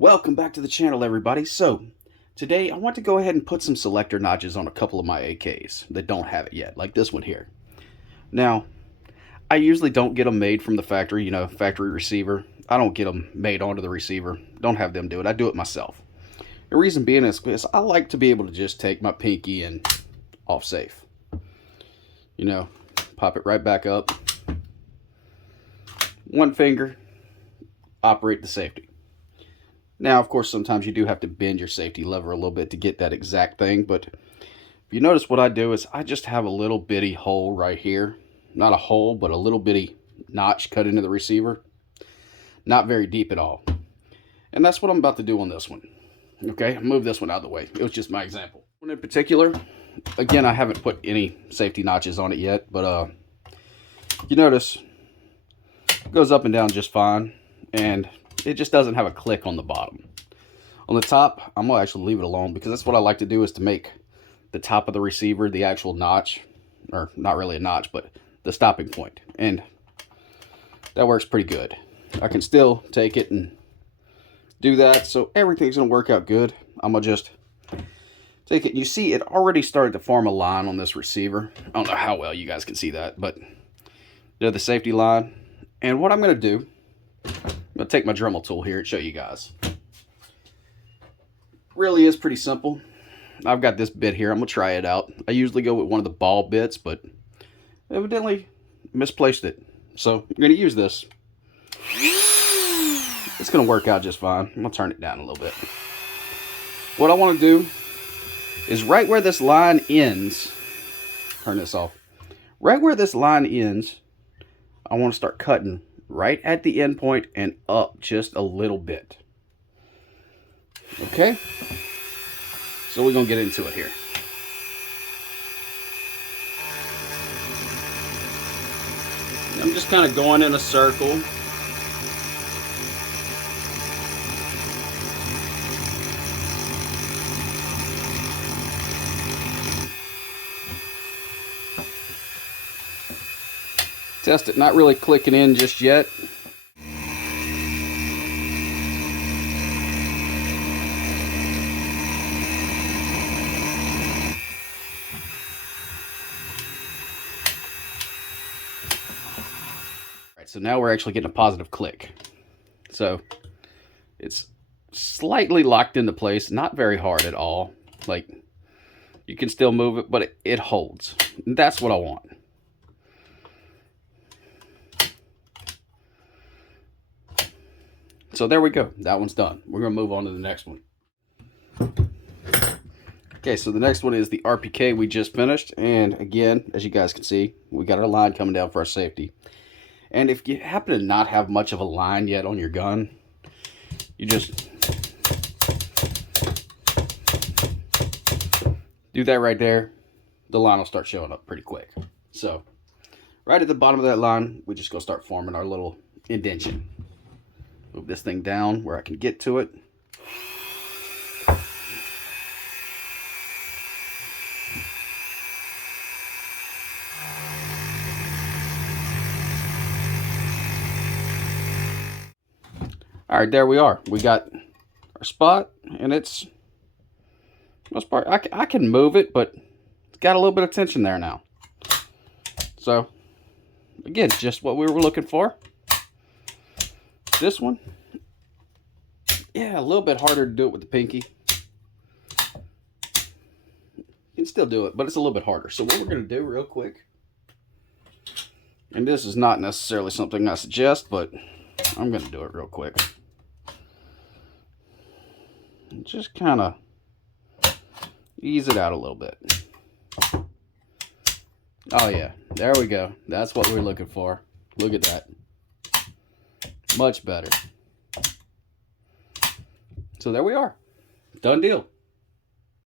Welcome back to the channel, everybody. So today I want to go ahead and put some selector notches on a couple of my AKs that don't have it yet, like this one here. Now, I usually don't get them made from the factory, factory receiver. I don't get them made onto the receiver. Don't have them do it. I do it myself. The reason being is because I like to be able to just take my pinky and off safe. Pop it right back up. One finger, operate the safety. Now, of course, sometimes you do have to bend your safety lever a little bit to get that exact thing, but if you notice what I do is I just have a little bitty hole right here. Not a hole, but a little bitty notch cut into the receiver. Not very deep at all. And that's what I'm about to do on this one. Okay, I'll move this one out of the way. It was just my example. One in particular, again, I haven't put any safety notches on it yet, but you notice it goes up and down just fine, and it just doesn't have a click on the bottom. On the top, I'm gonna actually leave it alone because that's what I like to do, is to make the top of the receiver the actual notch, or not really a notch, but the stopping point, and that works pretty good. I can still take it and do that, so everything's gonna work out good. I'm gonna just take it. You see, it already started to form a line on this receiver. I don't know how well you guys can see that, but there's the safety line. And what I'm gonna do, I'm gonna take my Dremel tool here and show you guys. Really is pretty simple. I've got this bit here. I'm gonna try it out. I usually go with one of the ball bits, but evidently misplaced it. So I'm gonna use this. It's gonna work out just fine. I'm gonna turn it down a little bit. What I want to do is right where this line ends, turn this off. Right where this line ends, I want to start cutting right at the end point and up just a little bit. Okay? So we're going to get into it here. I'm just kind of going in a circle. Test it, not really clicking in just yet. Alright, so now we're actually getting a positive click. So it's slightly locked into place, not very hard at all. Like, you can still move it, but it holds. And that's what I want. So there we go. That one's done. We're going to move on to the next one. Okay, so the next one is the RPK we just finished. And again, as you guys can see, we got our line coming down for our safety. And if you happen to not have much of a line yet on your gun, you just do that right there. The line will start showing up pretty quick. So right at the bottom of that line, we just go start forming our little indentation. Move this thing down where I can get to it. All right, there we are. We got our spot, and it's, most part, I can move it, but it's got a little bit of tension there now. So, again, just what we were looking for. This one, yeah, a little bit harder to do it with the pinky. You can still do it, but it's a little bit harder. So what we're going to do real quick, and this is not necessarily something I suggest, but I'm going to do it real quick. Just kind of ease it out a little bit. Oh yeah, there we go. That's what we're looking for. Look at that. Much better. So there we are. Done deal.